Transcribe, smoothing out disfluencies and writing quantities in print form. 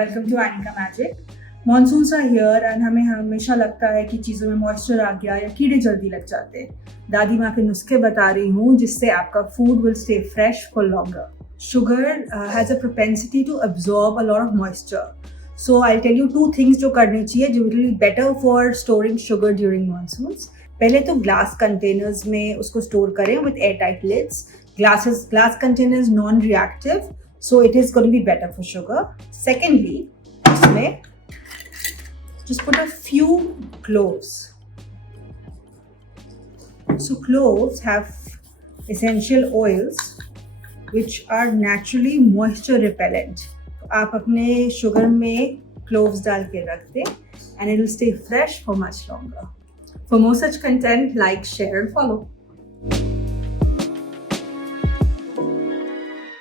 Welcome to Anika magic. Monsoons are here and हमें हमेशा लगता है कि चीज़ों में मॉइस्चर आ गया या कीड़े जल्दी लग जाते हैं। दादी माँ के नुस्खे बता रही हूँ जिससे आपका food will stay fresh for longer. Sugar has a propensity to absorb a lot of moisture, so I tell you 2 things जो करनी चाहिए जो will be better for storing sugar during monsoons. पहले तो ग्लास कंटेनर्स में उसको store करें with airtight lids. Glass container is non-reactive, so it is going to be better for sugar. Secondly, इसमें just put a few cloves. So cloves have essential oils which are naturally moisture repellent. आप अपने sugar में cloves डाल के रख दें and it will stay fresh for much longer. For more such content, like, share and follow.